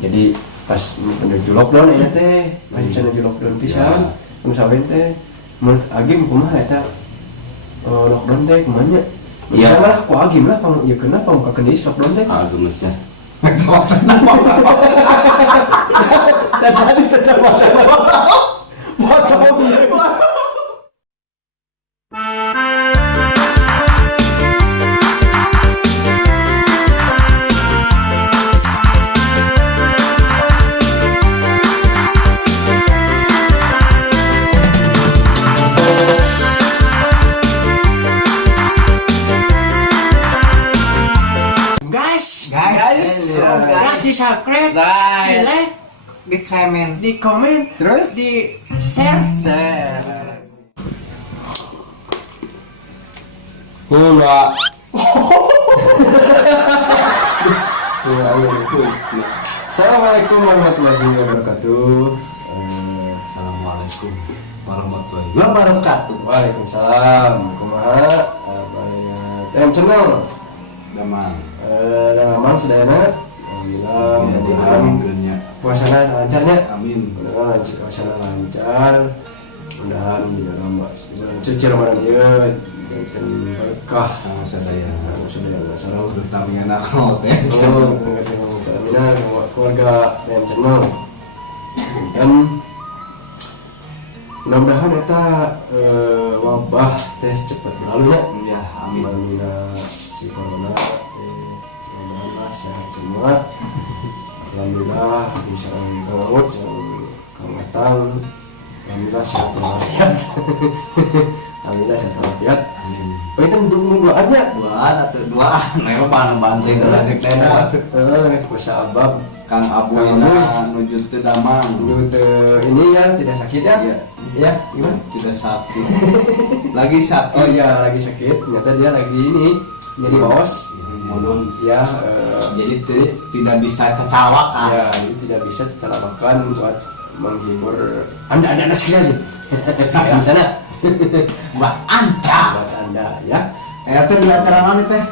Jadi pas menuju lockdown ya teh, pas bisa menuju lockdown pisan, sawen teh, mun agim kumaha eta lockdown teh kumanya? Bisa lah, ku agim lah, pang ya kenapa pang kakenis lockdown teh? Gemesnya. Tadi tercoba. Guys, di subscribe, di like, di komen, Terus di share. Enggak. Assalamualaikum warahmatullahi wabarakatuh. Assalamualaikum warahmatullahi wabarakatuh. Waalaikumsalam. Kumaha? Tem channel. Damang. Damang sedayana. Alhamdulillah. Puasana lancarnya. Amin. Mudah-mudahan lancar, puasana lancar. Mudah-mudahan di dalam bulan suci Ramadan ieu dan berkah. Sadaya. Sadaya masalah. Terutama anak teh. Keluarga yang channel. Dan mudah-mudahan eta wabah teh cepat berlalu ya. Ya, amin. Alhamdulillah si corona mudah-mudahan sehat semua. Alhamdulillah bisa Kang Awut, Kang Atang. Alhamdulillah sehat walafiat. Alhamdulillah sehat walafiat. Amin. Kita doanya Duaan atau duaan, nego bantu dari tenda. Kuasa abab Kang Abuina nuju teu damang. menurut ini ya tidak sakit ya? Iya. Ya, gimana? Tidak sakit. Lagi sakit. Oh iya lagi sakit. Ternyata dia lagi ini jadi bos. Mulun. Ya, Jadi tidak bisa cacawak kan. ya ini tidak bisa kita lakukan buat menghibur anda nasi lagi. Saya di sana Buat anta. buat anda ya. Teh di acara mana teh?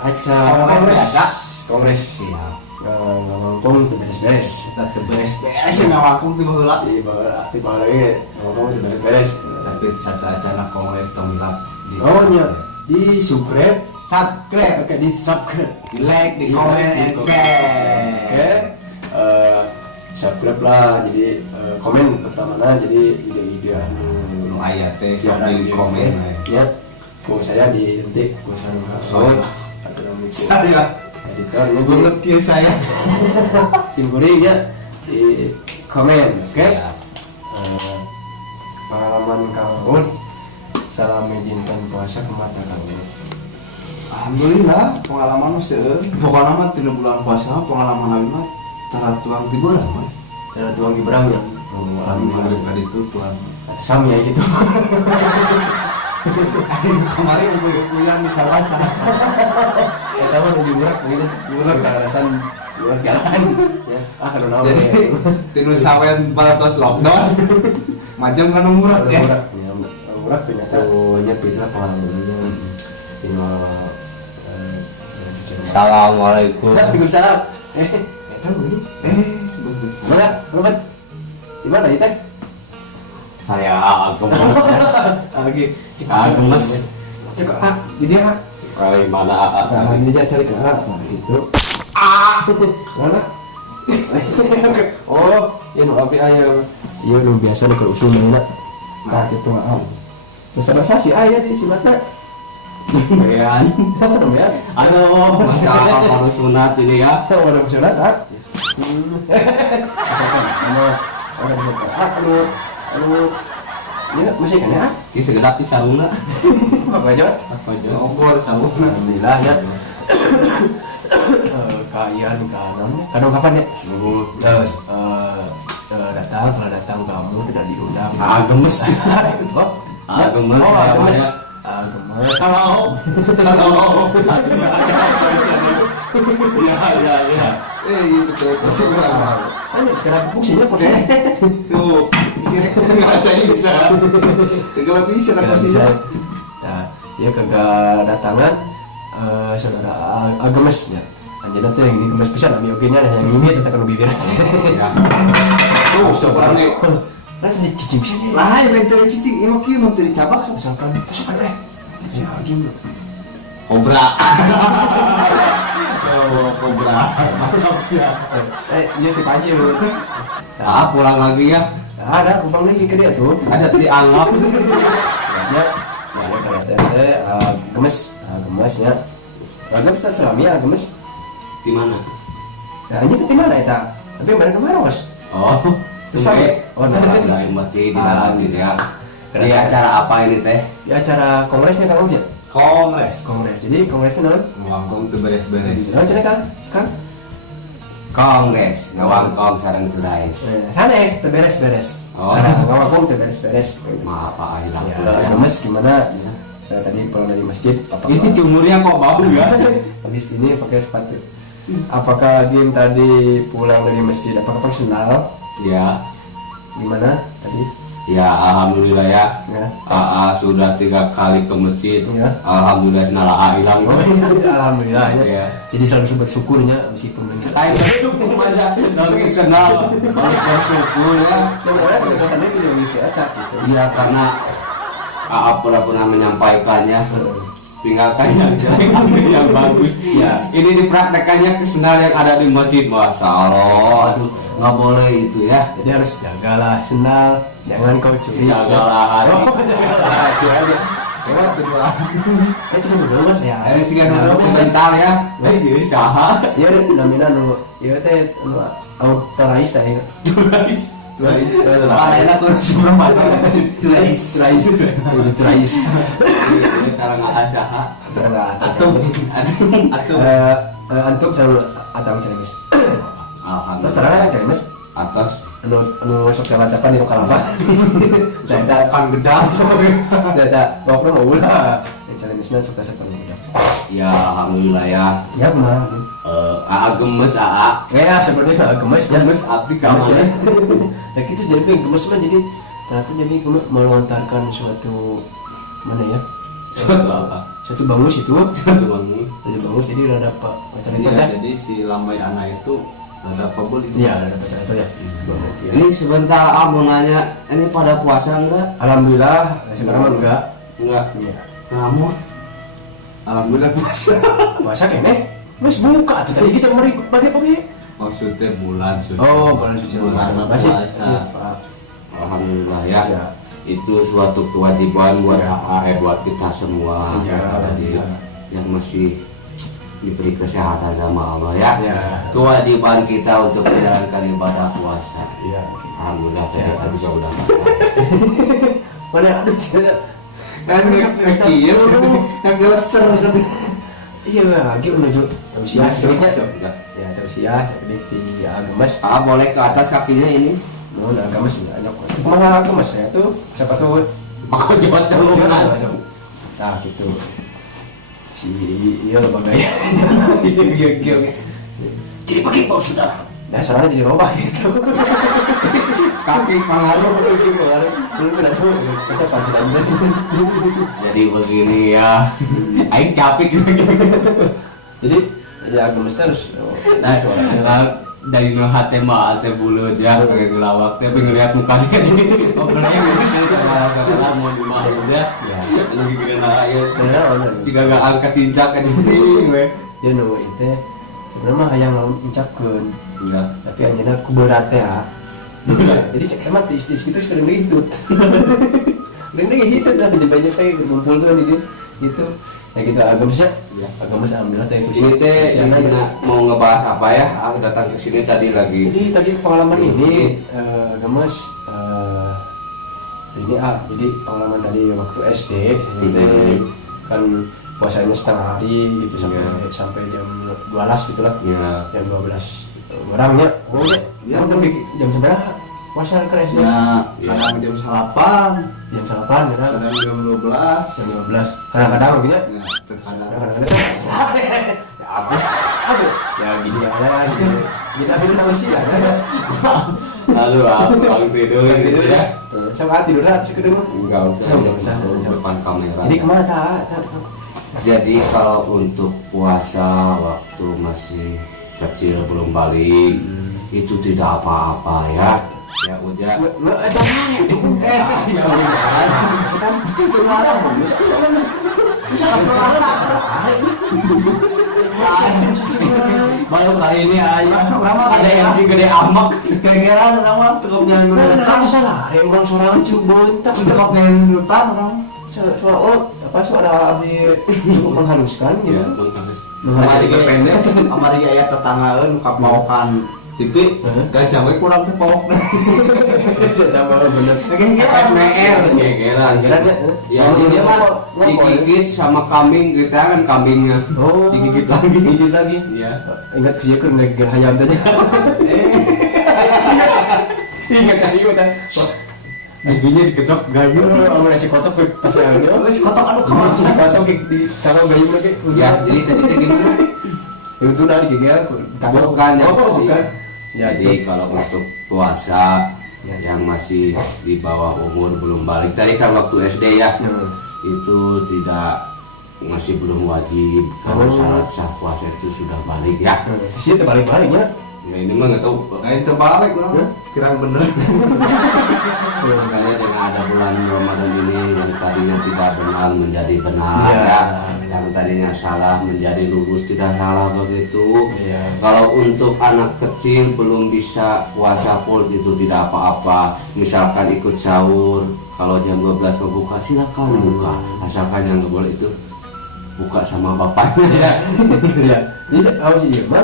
Acara Kongres biasa? Kongres. Siap. Ngomong tuh beres-beres. Kita teu beres-beres ya ngawakung teu heula. Di bawah aktif lagi ngomong tuh beres-beres. Tapi satu acara kongres tong milap di Oh iya, di subscribe. subscribe, Oke, di subscribe. di like, di komen, and share. Oke, subscribe lah. Jadi komen pertama jadi ide-ide Nu aya teh sok siaran di komen we. ya. Ku saya di nanti ku Soal. atau nanti Saya editor ini banget kieu saya. simpuring ya di komen. Oke. Siap. Pengalaman Kang Awut selama jinten puasa kemata Kang Awut. Alhamdulillah pengalaman seueur. Pokona mah 3 bulan puasa pengalaman abi mah tara tuang tiburan mah. Cara tuang di berang ya. Alhamdulillah tadi itu tuang. Atau sami ya gitu. Kemarin kuliah di Sarwasa. Kita mah di burak begitu, di burak alasan burak jalan. Ya, kalau naon. Jadi tinu sawen balatos lockdown. Macam kan murah ya. Burak, ya, burak ternyata nyepi itu lah pengalamannya. Tinggal Assalamualaikum. Waalaikumsalam. Itu begini. Bagus. Mana? Robert. Di mana itu? Saya gemes. Lagi. Gemes. Cek ah, di dia. Kali mana Nah, ini aja cari ke A. Nah, itu. Mana? Oh, ya nu abdi aya. Ieu nu biasa nu keur usum mana. Nah, kitu mah. Terus ada sasi aya di silatna. Kalian. Ya. Aduh, masa baru sunat ini ya. Orang sunat ah. Misalkan sama orang sunat. Anu ya masih kan ya? Ki segera pisaruna. Apa aja? Apa aja? Ngobrol sauna. Alhamdulillah ya. Kalian kanannya kadang kapan ya? Terus datang telah datang kamu tidak diundang. Gemes. Oh, Gemes. Oh, gemes. Gemes. Halo. Halo. Ya. Betul. Masih berapa? Ayo sekarang fungsinya posisi. Tuh, bisa ngacain bisa. Kalau bisa tak posisi. Nah, dia kedatangan saudara Agemes ya. anjir teh ini gemes pisan abi oge nya yang ini tetep nu bibir. Ya. Tuh coba nih. Lah tadi cicing pisan ya. Lain yang tadi cicing, emang kieu mun teu dicabak Misalkan tusukan ya gini. kobra. Oh, kobra. Macam sia. Dia si Panji lu. Ah, pulang lagi ya. Ada kumpang lagi ke dia tuh. Ada dianggap. Ya, ya ternyata gemes ya. Gemes selami ya gemes. Di mana? Nah, ini di mana eta? Tapi mana kemarin, Mas? Oh, Bisa ya? Oh, di masjid di dalam ya. Di acara apa ini teh? Di acara kongresnya Kang Ujat. Kongres. Kongres. Jadi kongresnya non? Ngangkong teu beres-beres. Nah, cerita Kang? Kongres, ngawangkong sareng turais. Sanes, beres-beres. Oh. Ngawangkong beres-beres. Maaf Pak Ahilang. Ya, gemes gimana? Tadi pulang dari masjid. Ini jumurnya kok bau ya? Habis ini pakai sepatu. Apakah Gim tadi pulang dari masjid? Apakah pakai sendal? Ya, Gimana tadi? ya alhamdulillah ya. Ya. AA sudah 3 kali ke masjid. Ya. Alhamdulillah senala hilang. Alhamdulillah ya. Ya. Jadi selalu bersyukurnya meskipun ini. Ayo bersyukur masa lagi senal harus bersyukur ya. Sebenarnya kedegasannya tidak gitu acak gitu. Iya karena AA pernah menyampaikannya. Tinggalkan yang jelek, ambil yang bagus. Ya. Ini dipraktekannya ke sendal yang ada di masjid, masya Allah. Aduh, nggak boleh itu ya. Jadi harus jagalah sendal, jangan kau curi. Jagalah. Jagalah itu aja. Kira tuh dua. Cuma bebas ya. Sih kan dulu sebentar ya. Iya, Saha. Ya namina nu, ya teh nu autorais teh. Tulis. Tulis. Panena tuh semua tulis. Turais. Sekarang nggak saha. Sareng Atum. Aduh. antum selalu atau ceremis. Terus Alhamdulillah. terang kan ceremis. Atas. Anu sok jalan-jalan di kalapa. Saya Kan gedang. ada pokoknya mau ulah. Ceremisnya sok jalan udah. Ya alhamdulillah ya. Ya benar. AA gemes AA. Ya sebenarnya gemes ya. Gemes abdi Gemes ya. kamarnya. Nah gitu jadi gemes mah jadi ternyata jadi melontarkan suatu mana ya? Suatu apa? Suatu bangus itu. Suatu bangun. Jadi bangus jadi rada apa pacar itu Iya, kan? jadi si lambai anak itu ada apa boleh? Iya rada pacar itu ya. Ya. Ini sebentar mau nanya, ini pada puasa enggak? Alhamdulillah sekarang mah enggak. Enggak. Iya. Kamu? Alhamdulillah puasa. Puasa kene. Mas buka tuh tadi kita kemarin pakai. Maksudnya bulan suci. Oh, bulan suci Bulan masih puasa. Alhamdulillah ya. Ya. Itu suatu kewajiban buat Ya. AA, buat kita semua Iya, jadi iya. yang masih diberi kesehatan sama Allah ya. Ya. Kewajiban kita untuk menjalankan ibadah puasa. Iya. Alhamdulillah tadi Ya. juga udah Mana ada cerita? Kan kieu kan geleser kan. Iya, lagi menuju usia seterusnya. Ya. Ya, usia seperti di gemes. boleh ke atas kakinya ini. Mau gemes ya, ajak. Kemana gemes ya tuh? Siapa tuh? Aku jawab terlunan. Nah, gitu. Si iya lembaga ya. Iya. Jadi begitu saudara. Nah, soalnya jadi lomba gitu. Kaki pengaruh. Belum pernah tuh, bisa pasti lagi. Jadi begini ya. Aing capek gitu. Jadi ya gemes terus. Nah, dari ngelihat tema ate bulut ya kayak ngelawak tapi ngelihat muka dia di ngobrolnya gitu sekarang mau di mana ya lagi gini lah ya jika gak angkat tinjak kan ini gue Ya nu itu sebenarnya mah yang ngucapkeun. ya Tapi anjeunna ku berat ya. Jadi saya mah tis-tis gitu sekali ngitut. Gede gitu tuh nyepai-nyepai kumpul tuh di gitu. Ya gitu agamanya. Ya. Agamanya alhamdulillah teh itu ini teh mau ngebahas apa ya aku datang ke sini tadi lagi Jadi tadi pengalaman ini gemes jadi pengalaman tadi waktu SD jadi kan puasanya setengah hari gitu sampai jam 12 gitu lah. ya Jam 12 orangnya Ya, udah jam seberapa puasa ke SD? Ya, kadang jam 8, Jam 8 gitu. kadang jam 12. Jam 12 kadang-kadang gitu ya. Ya, terkadang. Kadang-kadang ya apa ya gini ya gitu kita ambil sama sih ada lalu aku tidur gitu ya sama tidur saat sih kedua enggak usah Nggak usah. depan kamera jadi kemana tak jadi kalau untuk puasa waktu waktu masih kecil belum balik itu tidak apa-apa ya. Ya udah. Malu kali ini ayah ada yang si gede amak. Kegeran nama cukup nyanyi Kamu salah, orang seorang coba bentak. cukup nyanyi nutan orang. Suara abdi cukup menghaluskan gitu. Ya, menghalus. Amari ge Pendek. amari ge aya tetanggaeun nu kapaokan TV gajah we kurang teh paok. Sedang bener. SMR gegeran. Ya ini mah digigit sama kambing, kita kan kambingnya. Oh, Digigit lagi. Ya. Ingat kejadian nggak hayam tadi. Ingat tadi udah. Giginya diketok gayu. Kamu nasi kotok pas ini. Wis kotok anu kamar. Si kotok di taruh gayu lagi. Ya, jadi tadi gini. Itu dari gigi Bukan ya. bukan. Jadi kalau untuk puasa yang masih di bawah umur belum balik, tadi kan waktu SD ya, itu tidak masih belum wajib karena syarat sah puasa itu sudah balik ya. Sih terbalik-balik ya. Nah, ini mah nggak tahu. Lain terbalik urang. Kirang bener. Makanya dengan ada bulan Ramadan ini yang tadinya tidak benar menjadi benar Iya. ya, yang tadinya salah menjadi lurus tidak salah begitu. Iya. Kalau untuk anak kecil belum bisa puasa full itu tidak apa-apa. Misalkan ikut sahur, kalau jam 12 berbuka silakan buka, asalkan yang nggak boleh itu buka sama bapaknya. Iya. Jadi kalau si Irma,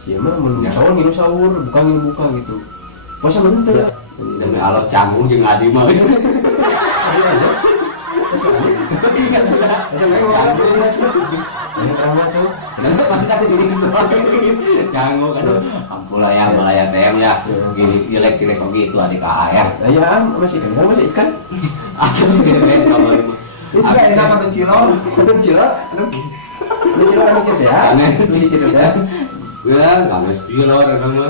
si Irma sahur minum sahur, bukan minum buka gitu. Puasa bener. Demi Allah canggung jeung adi mah. Ayo aja. Ingat udah. Ini karena tuh. Kenapa masa ini soal canggung aduh ampun ya balaya TM ya. Gini jelek-jelek kok gitu adik AA ya. Ya masih ikan. Aku segini main kamar itu. Itu gak enak kan cilor. Cilok. Cilok anu gitu ya. Aneh. Gitu ya. Ya, enggak mesti lor emang mah.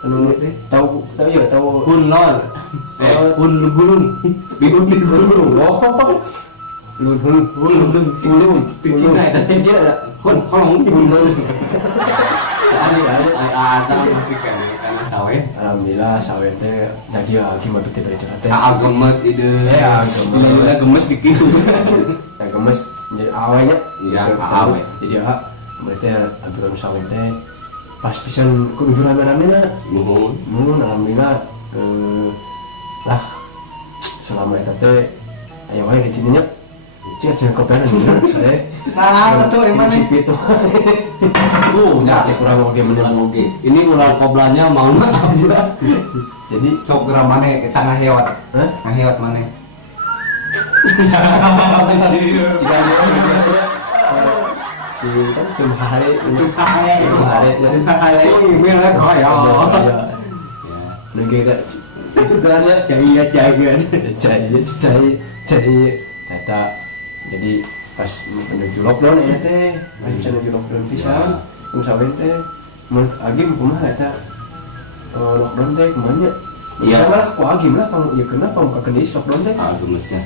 Anu teh tahu ya tahu. Kun lor. Kun gulung. Bihun di gulung. Oh. Lulung. Di Cina itu. Cina. Kun kolong gulung. Ada masih kan karena sawit. Alhamdulillah sawit teh jadi gimana tuh dari teh. Gemes ide. Ya, Alhamdulillah gemes dikit. Ya gemes jadi awalnya. Iya, awe. Jadi berarti aturan sawit teh pas pisan kudu rame-rame na. Nuhun. Alhamdulillah lah selama eta teh aya wae di nya. Cek jeung koperan saya. Nah, betul emang nih. Itu. Tuh, Cek kurang oge menang oge. ini ular koblanya mau nggak? Jadi Sok geura maneh eta ngahewat. hah? Ngahewat maneh. Jika si kan tim hari itu hari Merah Ya. nu kita itu karena cai eta jadi pas menuju lockdown ya teh pas bisa menuju lockdown pisan misalnya teh mun agim kumaha eta lockdown teh kumaha Iya. salah ku agim lah pang ya kenapa muka kendis lockdown teh Gemes ya.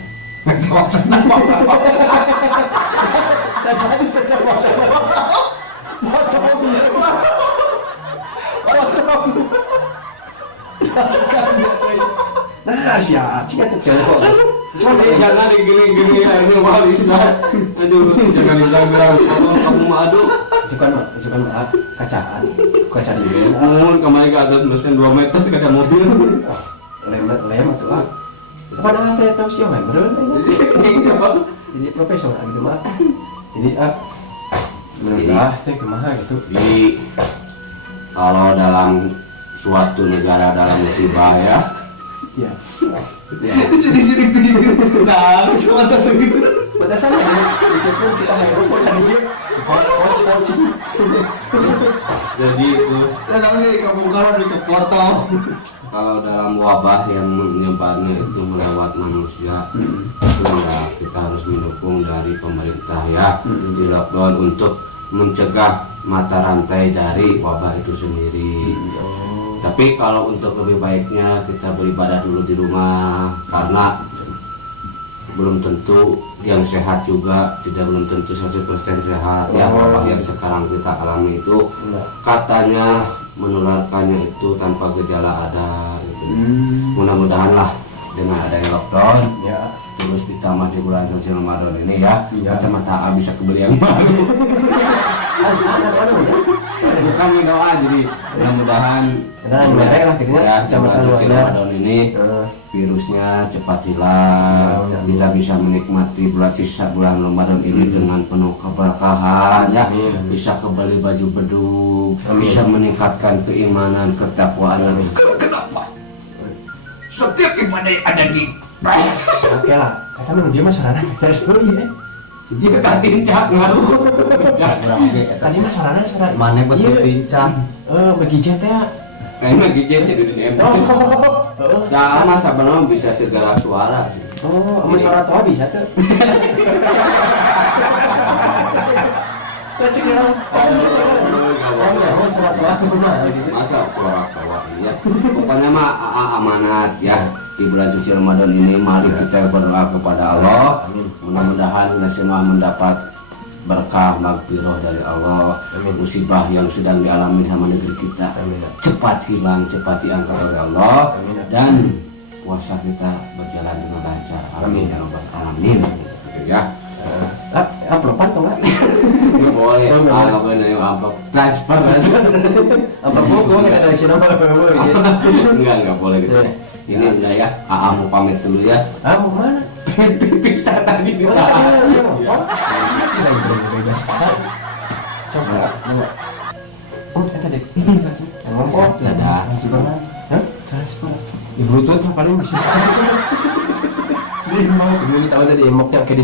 nah sia cing atuh kok Jangan digini-gini ya, ini mahal Islam. Aduh, jangan Instagram. Kamu mah aduh. Sukan kaca di band Ngomong kemarin ke atas mesin 2 meter kaca mobil. lem atau apa apa teh tahu sih yang bener jadi profesional gitu mah jadi menurut teh kumaha gitu Jadi kalau dalam suatu negara dalam musibah ya, ya Nah, cuma gitu. batasan dicek pun kita harus kan dia host jadi itu Lah ini kamu kalau dikepotong. kalau dalam wabah yang menyebarnya itu melewat manusia, itu ya kita harus mendukung dari pemerintah ya di lockdown untuk mencegah mata rantai dari wabah itu sendiri. Tapi kalau untuk lebih baiknya kita beribadah dulu di rumah karena belum tentu yang sehat juga tidak belum tentu 100% sehat ya. Oh. Wabah yang sekarang kita alami itu Nah. katanya menularkannya itu tanpa gejala ada gitu. Mudah-mudahan lah dengan adanya lockdown Ya. terus ditambah di bulan suci Ramadan ini ya, Iya. kacamata A bisa kebeli yang baru. Bukan doa, jadi mudah-mudahan Nah, nyampe lah gitu ya, ya kacamata bulan suci lu ada. Ramadan ini Heeh. virusnya cepat hilang, Ya, kita bisa menikmati sisa bulan Ramadan ini dengan penuh keberkahan ya, Amin. bisa kembali baju bedug, Amin. bisa meningkatkan keimanan, ketakwaan. Kenapa? Setiap ibadah yang ada di Oke lah, kita memang dia masalahnya dari dulu ya. dia katin cak ngaruh. Tadi masalahnya saran. Mana betul Iya. pincang? Bagi jet ya. Kayaknya gijet jadi dunia Oh, sama sebenarnya bisa segera suara sih. sama suara tua bisa tuh. Cek dong. Oh, suara tua gitu. Masa suara tawa ya. Pokoknya mah amanat ya. Di bulan suci Ramadan ini mari kita berdoa kepada Allah. Mudah-mudahan kita semua mendapat berkah magfirah dari Allah. Musibah yang sedang dialami sama negeri kita Amin. cepat hilang, cepat diangkat oleh Allah, Amin. dan puasa kita berjalan dengan lancar. Amin ya rabbal alamin. Gitu ya. Amplopan tuh nggak? Nggak boleh, Oh, nggak nggak boleh nanya amplop transfer. Apa buku nggak ada isi nomor Enggak boleh gitu. Ini udah ya, AA mau pamit dulu ya. Mau mana? Pizza tadi Oh, kita. tadi ngomong. Sudah bebas. Coba. Oh, itu deh. Ngomong. Dadah. Transfer. Hah? Transfer. Di Bluetooth lah paling bisa. Di emok. Dulu tahu tadi emoknya ke di